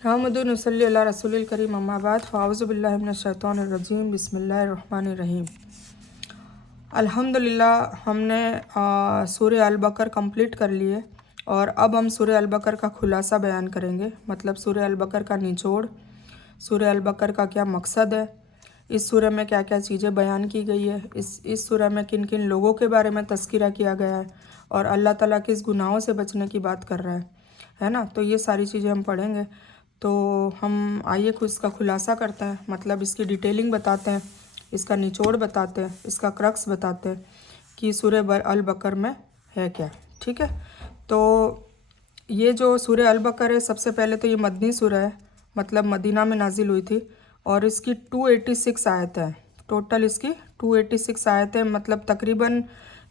नहमदु नसल्ली अला रसूलिल करीम अम्मा बाद फ़ाउज़ु बिल्लाहि मिनश शैतानिर रजीम बिस्मिल्लाहिर रहमानिर रहीम। अल्हम्दुलिल्लाह हमने सूरह अल बकर कंप्लीट कर लिए और अब हम सूरह अल बकर का खुलासा बयान करेंगे। मतलब सूरह अल बकर का निचोड़, सूरह अल बकर का क्या मकसद है, इस सूरह में क्या क्या चीज़ें बयान की गई है, इस सूरह में किन किन लोगों के बारे में तज़किरा किया गया है और अल्लाह ताला किस गुनाहों से बचने की बात कर रहा है ना। तो ये सारी चीज़ें हम पढ़ेंगे। तो हम आइए इसका खुलासा करते हैं, मतलब इसकी डिटेलिंग बताते हैं, इसका निचोड़ बताते हैं, इसका क्रक्स बताते हैं कि सूरह अल बकर में है क्या। ठीक है, तो ये जो सूरह अल बकर है, सबसे पहले तो ये मदनी सूरह है, मतलब मदीना में नाजिल हुई थी और इसकी 286 आयत है। टोटल इसकी 286 आयत है, मतलब तकरीबन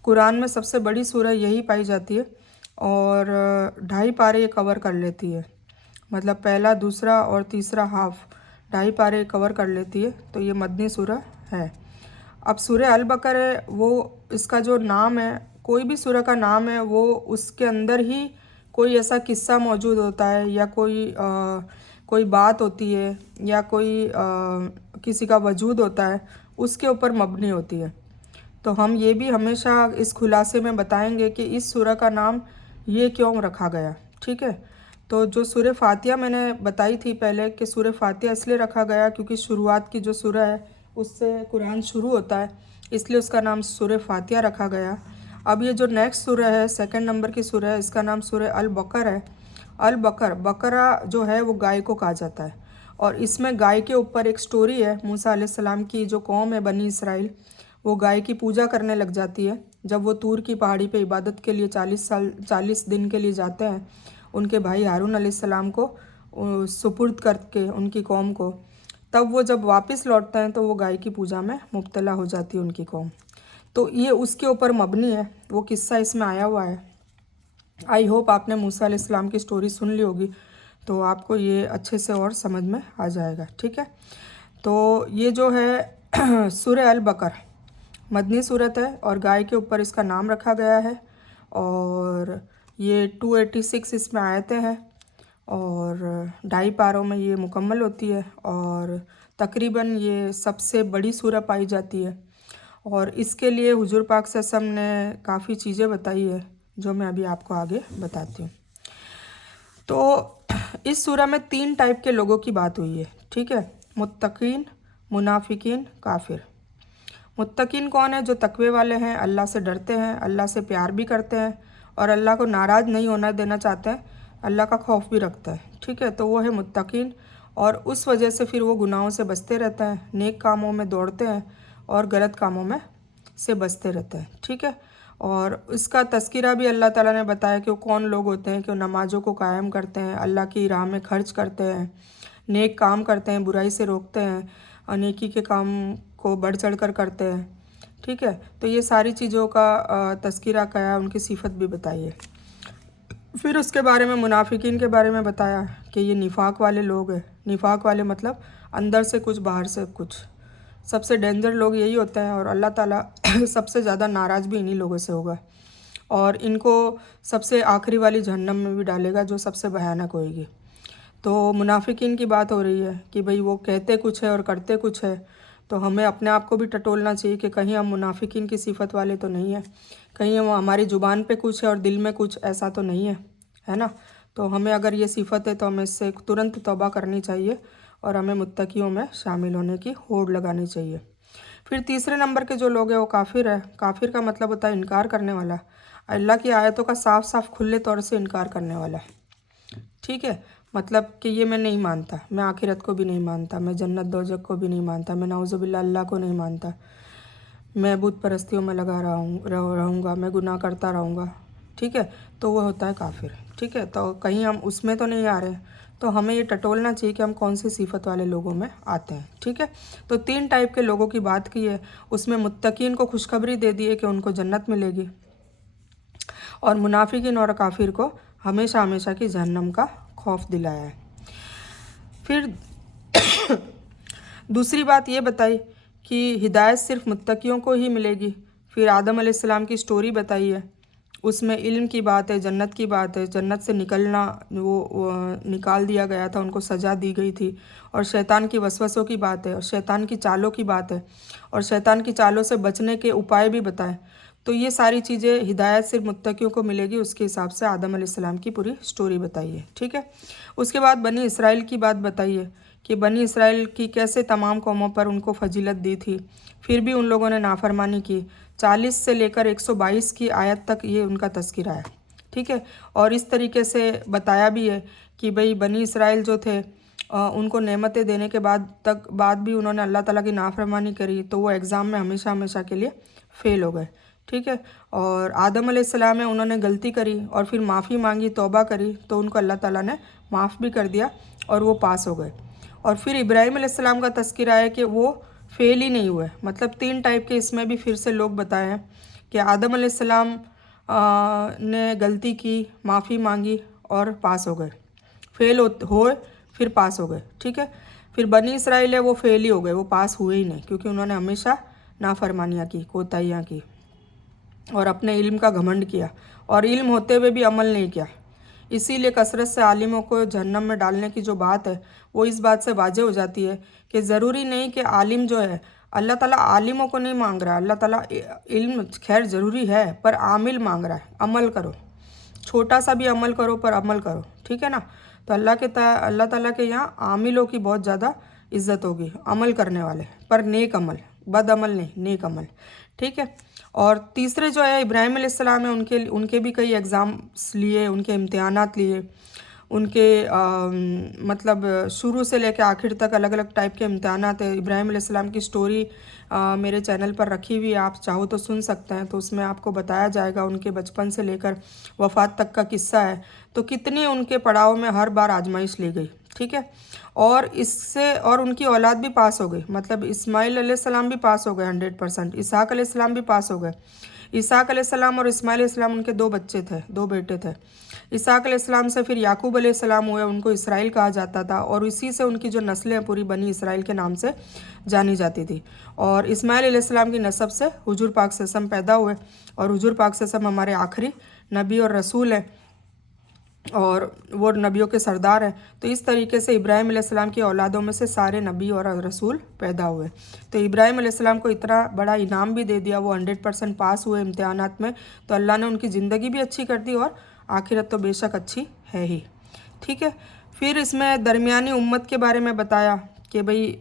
कुरान में सबसे बड़ी सूरह यही पाई जाती है और 2.5 पारे ये कवर कर लेती है। मतलब पहला, दूसरा और तीसरा हाफ 2.5 पारे कवर कर लेती है। तो ये मदनी सूरह है। अब सूरह अल बकर है, वो इसका जो नाम है, कोई भी सूरह का नाम है वो उसके अंदर ही कोई ऐसा किस्सा मौजूद होता है या कोई बात होती है या कोई किसी का वजूद होता है, उसके ऊपर मबनी होती है। तो हम ये भी हमेशा इस खुलासे में बताएंगे कि इस सूरह का नाम ये क्यों रखा गया। ठीक है, तो जो सूरह फातिहा मैंने बताई थी पहले कि सूरह फातिहा इसलिए रखा गया क्योंकि शुरुआत की जो सूरह है उससे कुरान शुरू होता है, इसलिए उसका नाम सूरह फातिहा रखा गया। अब ये जो नेक्स्ट सूरह है, सेकंड नंबर की सूरह है, इसका नाम सूरह अल बकर है। अल बकर, बकरा जो है वो गाय को कहा जाता है और इसमें गाय के ऊपर एक स्टोरी है। मूसा अलैहिस्सलाम की जो कौम है बनी इसराइल, वो गाय की पूजा करने लग जाती है। जब वो तूर की पहाड़ी पे इबादत के लिए 40 दिन के लिए जाते हैं, उनके भाई हारून अलैहिस्सलाम को सुपुर्द करके उनकी कौम को, तब वो जब वापस लौटते हैं तो वो गाय की पूजा में मुब्तला हो जाती है उनकी कौम। तो ये उसके ऊपर मबनी है, वो किस्सा इसमें आया हुआ है। आई होप आपने मूसा अलैहिस्सलाम की स्टोरी सुन ली होगी, तो आपको ये अच्छे से और समझ में आ जाएगा। ठीक है, तो ये जो है सूरह अल बकर मदनी सूरत है और गाय के ऊपर इसका नाम रखा गया है और ये 286 इसमें आयतें हैं और 2.5 पारों में ये मुकम्मल होती है और तकरीबन ये सबसे बड़ी सूरह पाई जाती है। और इसके लिए हुजूर पाक सल्लल्लाहु अलैहि वसल्लम ने काफ़ी चीज़ें बताई है जो मैं अभी आपको आगे बताती हूँ। तो इस सूरह में 3 टाइप के लोगों की बात हुई है। ठीक है, मुत्तकीन, मुनाफिकीन, काफिर। मुत्तकीन कौन है? जो तकवे वाले हैं, अल्लाह से डरते हैं, अल्लाह से प्यार भी करते हैं और अल्लाह को नाराज़ नहीं होना देना चाहते हैं, अल्लाह का खौफ भी रखता है। ठीक है, तो वो है मुत्तकीन और उस वजह से फिर वो गुनाहों से बचते रहते हैं, नेक कामों में दौड़ते हैं और गलत कामों में से बचते रहते हैं। ठीक है, और इसका तज़किरा भी अल्लाह ताला ने बताया कि वो कौन लोग होते हैं कि वो नमाज़ों को कायम करते हैं, अल्लाह की राह में खर्च करते हैं, नेक काम करते हैं, बुराई से रोकते हैं और नेकी के काम को बढ़ चढ़ कर करते हैं। ठीक है, तो ये सारी चीज़ों का तज़किरा किया, उनकी सिफत भी बताई है। फिर उसके बारे में मुनाफिकीन के बारे में बताया कि ये निफाक वाले लोग हैं। निफाक वाले मतलब अंदर से कुछ बाहर से कुछ, सबसे डेंजर लोग यही होते हैं और अल्लाह ताला सबसे ज़्यादा नाराज़ भी इन्हीं लोगों से होगा और इनको सबसे आखिरी वाली जहन्नम में भी डालेगा जो सबसे भयानक होएगी। तो मुनाफिकीन की बात हो रही है कि भाई वो कहते कुछ है और करते कुछ है, तो हमें अपने आप को भी टटोलना चाहिए कि कहीं हम मुनाफिकीन की सिफत वाले तो नहीं है, कहीं हम हमारी ज़ुबान पे कुछ है और दिल में कुछ ऐसा तो नहीं है ना। तो हमें अगर ये सिफत है तो हमें इससे तुरंत तौबा करनी चाहिए और हमें मुत्तकियों में शामिल होने की होड़ लगानी चाहिए। फिर तीसरे नंबर के जो लोग हैं वो काफिर है। काफिर का मतलब होता है इनकार करने वाला, अल्लाह की आयतों का साफ साफ खुले तौर से इनकार करने वाला। ठीक है, मतलब कि ये मैं नहीं मानता, मैं आखिरत को भी नहीं मानता, मैं जन्नत दोजख को भी नहीं मानता, मैं नाउज़ुबिल्लाह अल्लाह को नहीं मानता, मैं बुत परस्तियों में लगा रहूँगा, मैं गुनाह करता रहूँगा। ठीक है, तो वो होता है काफिर। ठीक है, तो कहीं हम उसमें तो नहीं आ रहे, तो हमें ये टटोलना चाहिए कि हम कौन सी सिफत वाले लोगों में आते हैं। ठीक है, तो 3 टाइप के लोगों की बात की है, उसमें मुत्तकीन को खुशखबरी दे दी है कि उनको जन्नत मिलेगी और मुनाफिकीन और काफिर को हमेशा हमेशा की जहन्नम का खौफ दिलाया है। फिर दूसरी बात ये बताई कि हिदायत सिर्फ मुत्तकियों को ही मिलेगी। फिर आदम अलैहिस्सलाम की स्टोरी बताई है اس میں علم کی بات ہے، جنت کی بات ہے، جنت سے نکلنا وہ نکال دیا گیا تھا، ان کو سزا دی گئی تھی، اور شیطان کی وسوسوں کی بات ہے، اور شیطان کی چالوں کی بات ہے، اور شیطان کی چالوں سے بچنے کے اپائے بھی بتائیں۔ تو یہ ساری چیزیں ہدایت صرف متقیوں کو ملے گی، اس کے حساب سے آدم علیہ السلام کی پوری سٹوری بتائیے، ٹھیک ہے۔ اس کے بعد بنی اسرائیل کی بات بتائیے کہ بنی اسرائیل کی کیسے تمام قوموں پر ان کو فضیلت دی تھی، پھر بھی ان لوگوں نے نافرمانی کی۔ 40 سے لے کر 122 کی آیت تک یہ ان کا تذکرہ ہے، ٹھیک ہے۔ اور اس طریقے سے بتایا بھی ہے کہ بھئی بنی اسرائیل جو تھے ان کو نعمتیں دینے کے بعد بھی انہوں نے اللہ تعالیٰ کی نافرمانی کری، تو وہ ایگزام میں ہمیشہ ہمیشہ کے لیے فیل ہو گئے، ٹھیک ہے۔ اور آدم علیہ السلام ہے، انہوں نے غلطی کری اور پھر معافی مانگی، توبہ کری، تو ان کو اللہ تعالیٰ نے معاف بھی کر دیا اور وہ پاس ہو گئے۔ اور پھر ابراہیم علیہ السلام کا تذکرہ ہے کہ وہ فیل ہی نہیں ہوئے، مطلب 3 ٹائپ کے اس میں بھی پھر سے لوگ بتائے ہیں کہ آدم علیہ السلام نے غلطی کی، معافی مانگی اور پاس ہو گئے، فیل ہوئے پھر پاس ہو گئے، ٹھیک ہے۔ پھر بنی اسرائیل ہے، وہ فیل ہی ہو گئے، وہ پاس ہوئے ہی نہیں، کیونکہ انہوں نے ہمیشہ نافرمانیاں کی، کوتاہیاں کی، اور اپنے علم کا گھمنڈ کیا، اور علم ہوتے ہوئے بھی عمل نہیں کیا۔ اسی لیے کثرت سے عالموں کو جہنم میں ڈالنے کی جو بات ہے وہ اس بات سے واضح ہو جاتی ہے کہ ضروری نہیں کہ عالم جو ہے، اللہ تعالیٰ عالموں کو نہیں مانگ رہا، اللہ تعالیٰ علم خیر ضروری ہے پر عامل مانگ رہا ہے، عمل کرو، چھوٹا سا بھی عمل کرو پر عمل کرو، ٹھیک ہے نا۔ تو اللہ تعالیٰ کے یہاں عاملوں کی بہت زیادہ عزت ہوگی، عمل کرنے والے، پر نیک عمل، بد عمل نہیں، نیک عمل، ٹھیک ہے۔ اور تیسرے جو ہے ابراہیم علیہ السلام ہے، ان کے بھی کئی ایگزامس لیے، ان کے امتحانات لیے، ان کے مطلب شروع سے لے کے آخر تک الگ الگ ٹائپ کے امتحانات ہیں۔ ابراہیم علیہ السلام کی سٹوری میرے چینل پر رکھی ہوئی ہے، آپ چاہو تو سن سکتے ہیں، تو اس میں آپ کو بتایا جائے گا ان کے بچپن سے لے کر وفات تک کا قصہ ہے، تو کتنی ان کے پڑاؤ میں ہر بار آزمائش لی گئی، ٹھیک ہے۔ اور اس سے اور ان کی اولاد بھی پاس ہو گئی، مطلب اسماعیل علیہ السلام بھی پاس ہو گئے 100%، اسحاق علیہ السلام بھی پاس ہو گئے۔ اسحاق علیہ السلام اور اسماعیل علیہ السلام ان کے 2 بچے تھے، 2 بیٹے تھے۔ اسحاق علیہ السلام سے پھر یعقوب علیہ السلام ہوئے، ان کو اسرائیل کہا جاتا تھا، اور اسی سے ان کی جو نسلیں پوری بنی اسرائیل کے نام سے جانی جاتی تھی۔ اور اسماعیل علیہ السلام کی نسب سے حضور پاک صلی اللہ علیہ وسلم پیدا ہوئے، اور حضور پاک صلی اللہ علیہ وسلم ہمارے آخری نبی اور رسول ہیں، اور وہ نبیوں کے سردار ہیں۔ تو اس طریقے سے ابراہیم علیہ السلام کی اولادوں میں سے سارے نبی اور رسول پیدا ہوئے۔ تو ابراہیم علیہ السلام کو اتنا بڑا انعام بھی دے دیا، وہ 100% پاس ہوئے امتحانات میں، تو اللہ نے ان کی زندگی بھی اچھی کر دی، اور آخرت تو بے شک اچھی ہے ہی، ٹھیک ہے۔ پھر اس میں درمیانی امت کے بارے میں بتایا کہ بھئی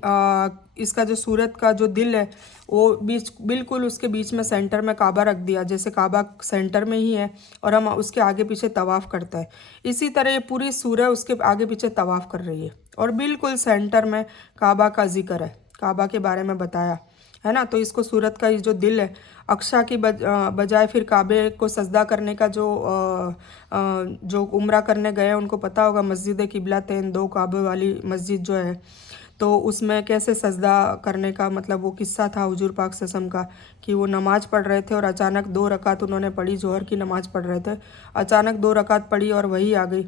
اس کا جو سورت کا جو دل ہے وہ بالکل اس کے بیچ میں سینٹر میں کعبہ رکھ دیا، جیسے کعبہ سینٹر میں ہی ہے اور ہم اس کے آگے پیچھے طواف کرتے ہیں، اسی طرح یہ پوری سورہ اس کے آگے پیچھے طواف کر رہی ہے، اور بالکل سینٹر میں کعبہ کا ذکر ہے، کعبہ کے بارے میں بتایا ہے نا۔ تو اس کو سورت کا یہ جو دل ہے، اقصیٰ کی بجائے پھر کعبے کو سجدہ کرنے کا جو عمرہ کرنے گئے ان کو پتہ ہوگا، مسجد قبلتین، 2 کعبے والی مسجد جو ہے، تو اس میں کیسے سجدہ کرنے کا مطلب وہ قصہ تھا حضور پاک صلی اللہ علیہ وسلم کا، کہ وہ نماز پڑھ رہے تھے اور اچانک 2 رکعت انہوں نے پڑھی، ظہر کی نماز پڑھ رہے تھے، اچانک 2 رکعت پڑھی اور وہی آ گئی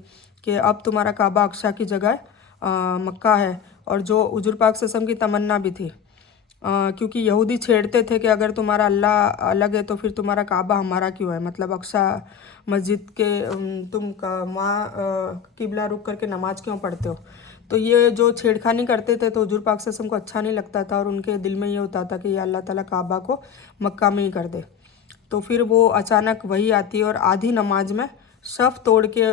کہ اب تمہارا کعبہ اقصیٰ کی جگہ مکہ ہے، اور جو حضور پاک صلی اللہ علیہ وسلم کی تمنا بھی تھی، کیونکہ یہودی چھیڑتے تھے کہ اگر تمہارا اللہ الگ ہے تو پھر تمہارا کعبہ ہمارا کیوں ہے، مطلب اقصیٰ مسجد کے تم وہاں قبلہ رک کر کے نماز کیوں پڑھتے ہو، تو یہ جو چھیڑخانی کرتے تھے تو حضور پاک صلی اللہ علیہ وسلم کو اچھا نہیں لگتا تھا، اور ان کے دل میں یہ ہوتا تھا کہ یہ اللہ تعالیٰ کعبہ کو مکہ میں ہی کر دے۔ تو پھر وہ اچانک وہی آتی ہے اور آدھی نماز میں صف توڑ کے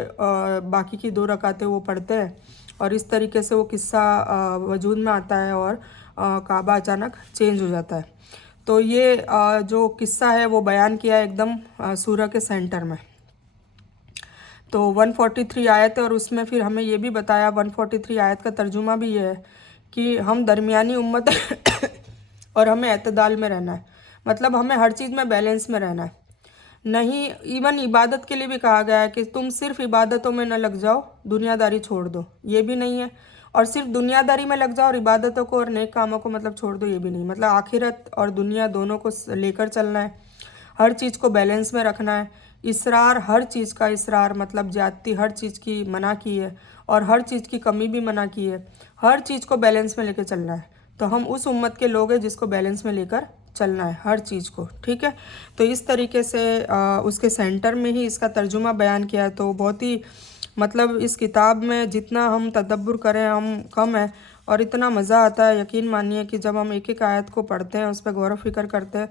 باقی کی 2 رکعتیں وہ پڑھتے ہیں، اور اس طریقے سے وہ قصہ وجود میں آتا ہے اور کعبہ اچانک چینج ہو جاتا ہے۔ تو یہ جو قصہ ہے وہ بیان کیا ہے ایک دم سورہ کے سینٹر میں۔ تو 143 آیت ہے، اور اس میں پھر ہمیں یہ بھی بتایا، 143 آیت کا ترجمہ بھی یہ ہے کہ ہم درمیانی امت اور ہمیں اعتدال میں رہنا ہے، مطلب ہمیں ہر چیز میں بیلنس میں رہنا ہے، نہیں ایون عبادت کے لیے بھی کہا گیا ہے کہ تم صرف عبادتوں میں نہ لگ جاؤ، دنیا داری چھوڑ دو، یہ بھی نہیں ہے، اور صرف دنیا داری میں لگ جاؤ اور عبادتوں کو اور نیک کاموں کو مطلب چھوڑ دو، یہ بھی نہیں، مطلب آخرت اور دنیا دونوں کو لے کر چلنا ہے، ہر چیز کو بیلنس میں رکھنا ہے، اسرار، ہر چیز کا اسرار مطلب زیادتی ہر چیز کی منع کی ہے، اور ہر چیز کی کمی بھی منع کی ہے، ہر چیز کو بیلنس میں لے کے چلنا ہے۔ تو ہم اس امت کے لوگ ہیں جس کو بیلنس میں لے کر चलना है हर चीज़ को, ठीक है। तो इस तरीके से उसके सेंटर में ही इसका तर्जुमा बयान किया है। तो बहुत ही मतलब इस किताब में जितना हम तदब्बर करें हम कम है, और इतना मज़ा आता है, यकीन मानिए कि जब हम एक एक आयत को पढ़ते हैं, उस पर गौर व फिक्र करते हैं,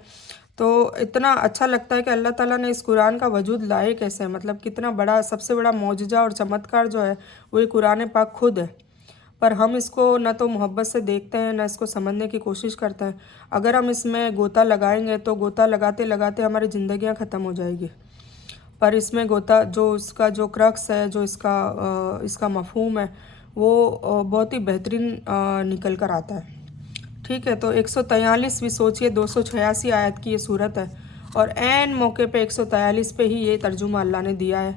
तो इतना अच्छा लगता है कि अल्लाह ताला ने इस कुरान का वजूद लाए कैसे, मतलब कितना बड़ा, सबसे बड़ा मौजज़ा और चमत्कार जो है वो ये कुरान पाक खुद है। पर हम इसको ना तो मोहब्बत से देखते हैं, ना इसको समझने की कोशिश करते हैं। अगर हम इसमें गोता लगाएंगे तो गोता लगाते लगाते हमारी ज़िंदगियां ख़त्म हो जाएगी। पर इसमें गोता जो उसका जो क्रक्स है, जो इसका मफहूम है, वो बहुत ही बेहतरीन निकल कर आता है, ठीक है। तो 143वीं सोचिए 286 आयत की ये सूरत है, और ऐन मौके पे 143 पे ही ये तर्जुमा अल्लाह ने दिया है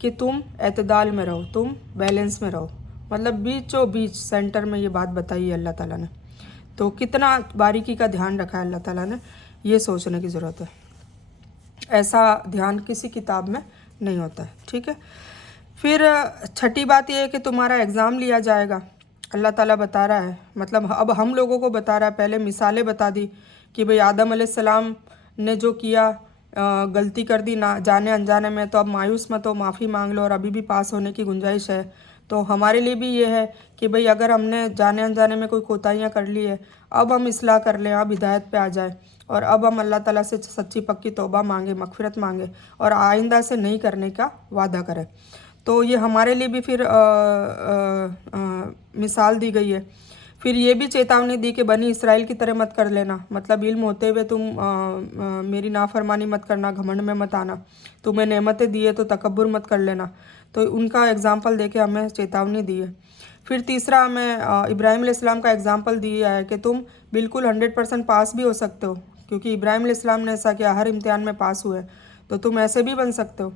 कि तुम एतदाल में रहो, तुम बैलेंस में रहो, मतलब बीचों बीच सेंटर में ये बात बताई है अल्लाह ताला ने। तो कितना बारीकी का ध्यान रखा है अल्लाह ताला ने, ये सोचने की ज़रूरत है। ऐसा ध्यान किसी किताब में नहीं होता है, ठीक है। फिर छठी बात यह है कि तुम्हारा एग्ज़ाम लिया जाएगा, अल्लाह ताला बता रहा है, मतलब अब हम लोगों को बता रहा है। पहले मिसालें बता दी कि भाई आदम अलैहिस्सलाम ने जो किया, गलती कर दी ना जाने अनजाने में, तो अब मायूस मत हो, माफ़ी मांग लो और अभी भी पास होने की गुंजाइश है। तो हमारे लिए भी ये है कि भाई अगर हमने जाने अनजाने में कोई कोताहियाँ कर ली है, अब हम इस्लाह कर लें, अब हिदायत पे आ जाए, और अब हम अल्लाह ताला से सच्ची पक्की तौबा मांगे, मगफिरत मांगे, और आइंदा से नहीं करने का वादा करें। तो ये हमारे लिए भी फिर मिसाल दी गई है। फिर ये भी चेतावनी दी कि बनी इसराइल की तरह मत कर लेना, मतलब इल्म होते हुए तुम मेरी नाफरमानी मत करना, घमंड में मत आना, तुम्हें नेमतें दी है तो तकब्बुर मत कर लेना। तो उनका एग्जाम्पल दे के हमें चेतावनी दी है। फिर तीसरा हमें इब्राहिम अलैहिस्सलाम का एग्जाम्पल दिया है कि तुम बिल्कुल 100% पास भी हो सकते हो, क्योंकि इब्राहिम अलैहिस्सलाम ने ऐसा किया, हर इम्तिहान में पास हुए, तो तुम ऐसे भी बन सकते हो,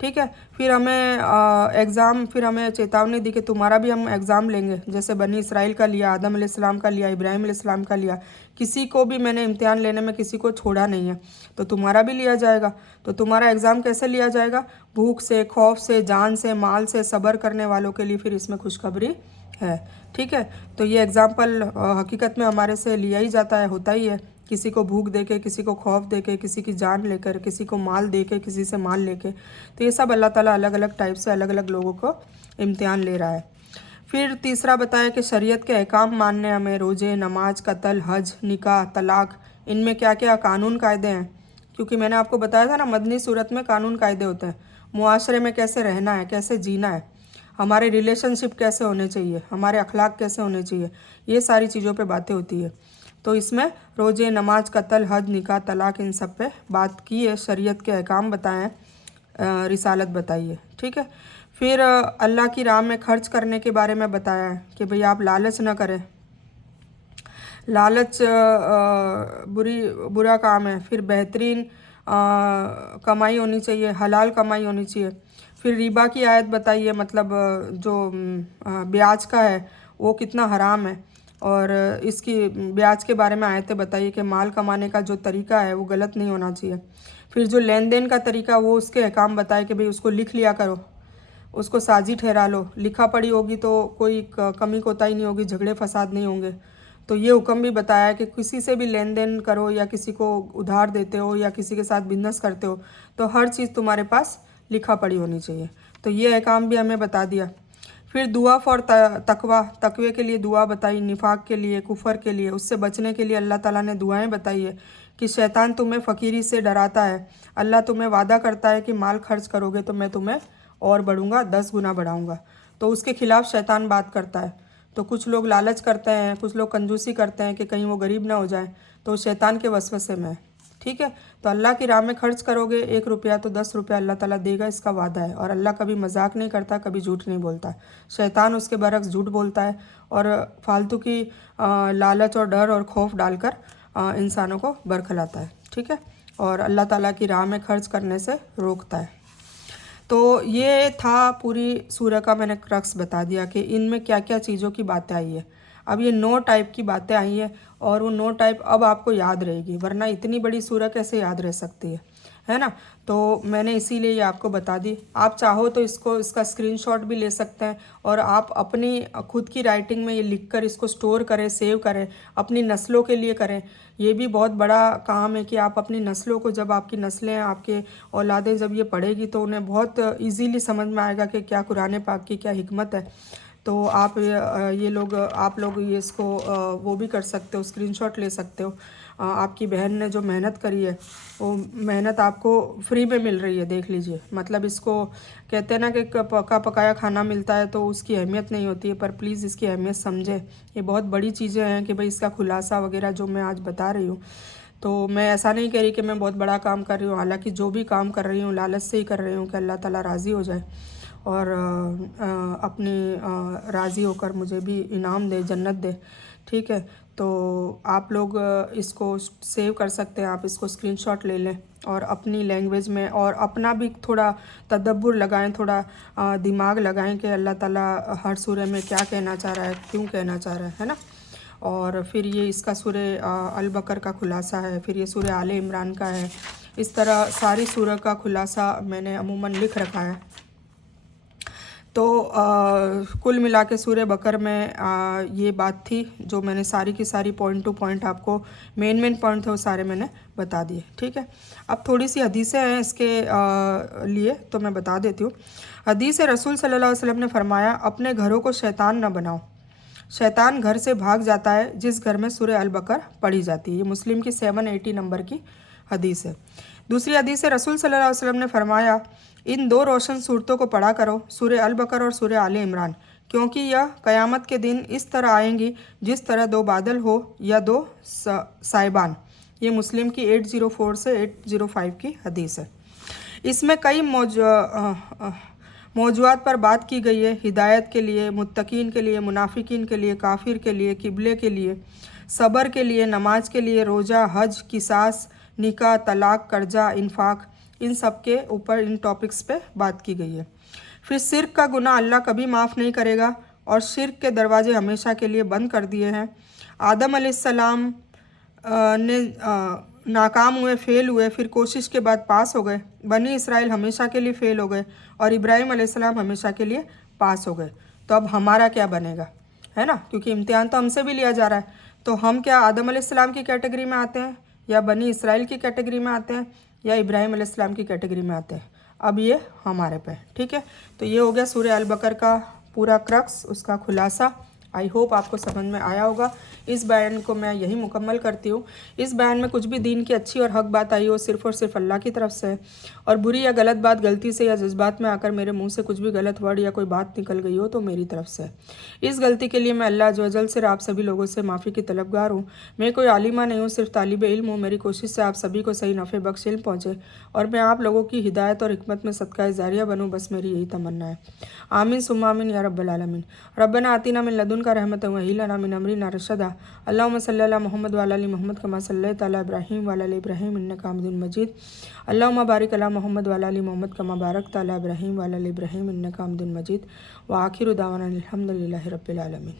ठीक है। फिर हमें चेतावनी दी कि तुम्हारा भी हम एग्ज़ाम लेंगे, जैसे बनी इसराइल का लिया, आदम अलैहिस्सलाम का लिया, इब्राहिम अलैहिस्सलाम का लिया, किसी को भी मैंने इम्तिहान लेने में किसी को छोड़ा नहीं है, तो तुम्हारा भी लिया जाएगा। तो तुम्हारा एग्ज़ाम कैसे लिया जाएगा? भूख से, खौफ से, जान से, माल से, सब्र करने वालों के लिए फिर इसमें खुशखबरी है, ठीक है। तो ये एग्ज़ाम्पल हकीकत में हमारे से लिया ही जाता है, होता ही है, किसी को भूख देके, किसी को खौफ देके, किसी की जान लेकर, किसी को माल देके, किसी से माल लेके। तो ये सब अल्लाह ताला अलग अलग टाइप से अलग अलग लोगों को इम्तिहान ले रहा है। फिर तीसरा बताया कि शरीयत के अहकाम मानने हमें, रोज़े, नमाज, कत्ल, हज, निकाह, तलाक, इनमें क्या क्या कानून कायदे हैं, क्योंकि मैंने आपको बताया था ना, मदनी सूरत में कानून कायदे होते हैं, मुआशरे में कैसे रहना है, कैसे जीना है, हमारे रिलेशनशिप कैसे होने चाहिए, हमारे अखलाक कैसे होने चाहिए, ये सारी चीज़ों पे बातें होती है। तो इसमें रोज़े, नमाज, कत्ल, हज, निकाह, तलाक, इन सब पे बात की है, शरीयत के अहकाम बताएं, रिसालत बताई है, ठीक है। फिर अल्लाह की राह में खर्च करने के बारे में बताया है कि भाई आप लालच ना करें, लालच बुरा काम है। फिर बेहतरीन कमाई होनी चाहिए, हलाल कमाई होनी चाहिए। फिर रिबा की आयत बताई है, मतलब जो ब्याज का है वो कितना हराम है, और इसकी ब्याज के बारे में आयतें बताइए कि माल कमाने का जो तरीका है वो गलत नहीं होना चाहिए। फिर जो लेन देन का तरीका, वो उसके अहकाम बताए कि भाई उसको लिख लिया करो, उसको साजी ठहरा लो, लिखा पढ़ी होगी तो कोई कमी कोताही नहीं होगी, झगड़े फसाद नहीं होंगे। तो ये हुक्म भी बताया है कि किसी से भी लेन देन करो, या किसी को उधार देते हो, या किसी के साथ बिजनेस करते हो, तो हर चीज़ तुम्हारे पास लिखा पढ़ी होनी चाहिए। तो ये अहकाम भी हमें बता दिया। फिर दुआ फॉर तकवे के लिए दुआ बताई, निफाक के लिए, कुफर के लिए, उससे बचने के लिए अल्लाह ताला ने दुआएं बताई है कि शैतान तुम्हें फ़कीरी से डराता है, अल्लाह तुम्हें वादा करता है कि माल खर्च करोगे तो मैं तुम्हें और बढ़ूंगा, 10 गुना बढ़ाऊंगा, तो उसके खिलाफ़ शैतान बात करता है। तो कुछ लोग लालच करते हैं, कुछ लोग कंजूसी करते हैं कि कहीं वो गरीब ना हो जाए, तो शैतान के वसवसे में, ठीक है। तो अल्लाह की राह में खर्च करोगे 1 रुपया तो 10 रुपया अल्लाह ताला देगा, इसका वादा है। और अल्लाह कभी मजाक नहीं करता, कभी झूठ नहीं बोलता। शैतान उसके बरक्स झूठ बोलता है और फालतू की लालच और डर और खौफ डालकर इंसानों को बरखलाता है, ठीक है, और अल्लाह ताला की राह में खर्च करने से रोकता है। तो ये था पूरी सूरह का, मैंने क्रक्स बता दिया कि इनमें क्या क्या चीज़ों की बातें आई है। अब ये 9 टाइप की बातें आई हैं, और वो 9 टाइप अब आपको याद रहेगी, वरना इतनी बड़ी सूरह कैसे याद रह सकती है। है ना। तो मैंने इसीलिए ये आपको बता दी। आप चाहो तो इसका स्क्रीनशॉट भी ले सकते हैं और आप अपनी खुद की राइटिंग में ये लिखकर इसको स्टोर करें, सेव करें, अपनी नस्लों के लिए करें। ये भी बहुत बड़ा काम है कि आप अपनी नस्लों को, जब आपकी नस्लें, आपके औलादें जब ये पढ़ेगी तो उन्हें बहुत ईजीली समझ में आएगा कि क्या कुरान पाक की क्या हिकमत है। तो आप आप लोग ये इसको वो भी कर सकते हो, स्क्रीनशॉट ले सकते हो। आपकी बहन ने जो मेहनत करी है वो मेहनत आपको फ्री में मिल रही है, देख लीजिए। मतलब इसको कहते हैं ना कि पका पकाया खाना मिलता है तो उसकी अहमियत नहीं होती है, पर प्लीज़ इसकी अहमियत समझें। ये बहुत बड़ी चीज़ें हैं कि भाई इसका खुलासा वगैरह जो मैं आज बता रही हूँ, तो मैं ऐसा नहीं कह रही कि मैं बहुत बड़ा काम कर रही हूँ। हालांकि जो भी काम कर रही हूँ लालच से ही कर रही हूँ कि अल्लाह ताला राज़ी हो जाए और अपनी राज़ी होकर मुझे भी इनाम दे, जन्नत दे। ठीक है, तो आप लोग इसको सेव कर सकते हैं, आप इसको स्क्रीनशॉट ले लें और अपनी लैंग्वेज में और अपना भी थोड़ा तदब्बुर लगाएं, थोड़ा दिमाग लगाएं कि अल्लाह ताला हर सूरह में क्या कहना चाह रहा है, क्यों कहना चाह रहा है ना। और फिर ये इसका सूरह अल बकर का खुलासा है, फिर ये सूरह आले इमरान का है। इस तरह सारी सूरह का खुलासा मैंने अमूमन लिख रखा है। तो कुल मिला के सूरह बकर में ये बात थी जो मैंने सारी की सारी पॉइंट टू पॉइंट आपको मेन पॉइंट थे वो सारे मैंने बता दिए। ठीक है, अब थोड़ी सी हदीसें हैं इसके लिए तो मैं बता देती हूँ। हदीस रसूल सल्लल्लाहु अलैहि वसल्लम ने फरमाया, अपने घरों को शैतान न बनाओ, शैतान घर से भाग जाता है जिस घर में सूरह अल बकर पढ़ी जाती है। ये मुस्लिम की 780 नंबर की हदीस है। दूसरी हदीस है, रसूल सल्लल्लाहु अलैहि वसल्लम ने फरमाया, इन दो रोशन सूरतों को पढ़ा करो, सूरह अल बकर और सूरह आले इमरान, क्योंकि यह क़यामत के दिन इस तरह आएंगी जिस तरह दो बादल हो या दो साइबान। ये मुस्लिम की 804 से 805 की हदीस है। इसमें कई मौजूआत पर बात की गई है, हिदायत के लिए, मुत्तकीन के लिए, मुनाफिकीन के लिए, काफिर के लिए, किबले के लिए, सब्र के लिए, नमाज के लिए, रोज़ा, हज, किसास, निकाह, तलाक, कर्जा, इन्फाक, इन सब के ऊपर इन टॉपिक्स पे बात की गई है। फिर शिर्क का गुनाह अल्लाह कभी माफ़ नहीं करेगा और शिर्क के दरवाजे हमेशा के लिए बंद कर दिए हैं। आदम अलैहिस्सलाम ने नाकाम हुए, फेल हुए, फिर कोशिश के बाद पास हो गए। बनी इसराइल हमेशा के लिए फेल हो गए और इब्राहिम अलैहिस्सलाम हमेशा के लिए पास हो गए। तो अब हमारा क्या बनेगा, है ना, क्योंकि इम्तिहान तो हमसे भी लिया जा रहा है। तो हम क्या आदम अलैहिस्सलाम की कैटेगरी में आते हैं, या बनी इसराइल की कैटेगरी में आते हैं, या इब्राहिम अलैहिस्सलाम की कैटेगरी में आते हैं? अब ये हमारे पे। ठीक है, तो ये हो गया सूरह अल बकर का पूरा क्रक्स, उसका खुलासा। आई होप आपको समझ में आया होगा। इस बयान को मैं यही मुकम्मल करती हूँ। इस बयान में कुछ भी दीन की अच्छी और हक बात आई हो सिर्फ़ और सिर्फ अल्लाह की तरफ से है, और बुरी या गलत बात गलती से या जज्बात में आकर मेरे मुंह से कुछ भी गलत वर्ड या कोई बात निकल गई हो तो मेरी तरफ से। इस गलती के लिए मैं अल्लाह अज़्ज़ व जल से आप सभी लोगों से माफ़ी की तलबगार हूँ। मैं कोई आलिमा नहीं हूँ, सिर्फ तालिब इल्म हूँ। मेरी कोशिश से आप सभी को सही नफ़े बख्श इल्म पहुँचे और मैं आप लोगों की हिदायत और हिकमत में सदका जारिया बनूँ, बस मेरी यही तमन्ना है। आमीन सुम्मा आमीन या रब्बल आलमीन। रब्बना आतिना मिन लदुनका रहमतन व हय्यि लना मिन अमरिना रशदा। अल्लाहुम्मा सल्लि अला मुहम्मद व अला आलि मुहम्मद कमा सल्लैता अला इब्राहीम व अला आलि इब्राहीम इन्नका हमीदुम मजीद। अल्लाहुम्मा बारिक अला मुहम्मद व अला आलि मुहम्मद कमा बारकता अला इब्राहीम व अला आलि इब्राहीम इन्नका हमीदुम मजीद। व आखिरु दावाना अनिल हम्दुलिल्लाहि रब्बिल आलमीन।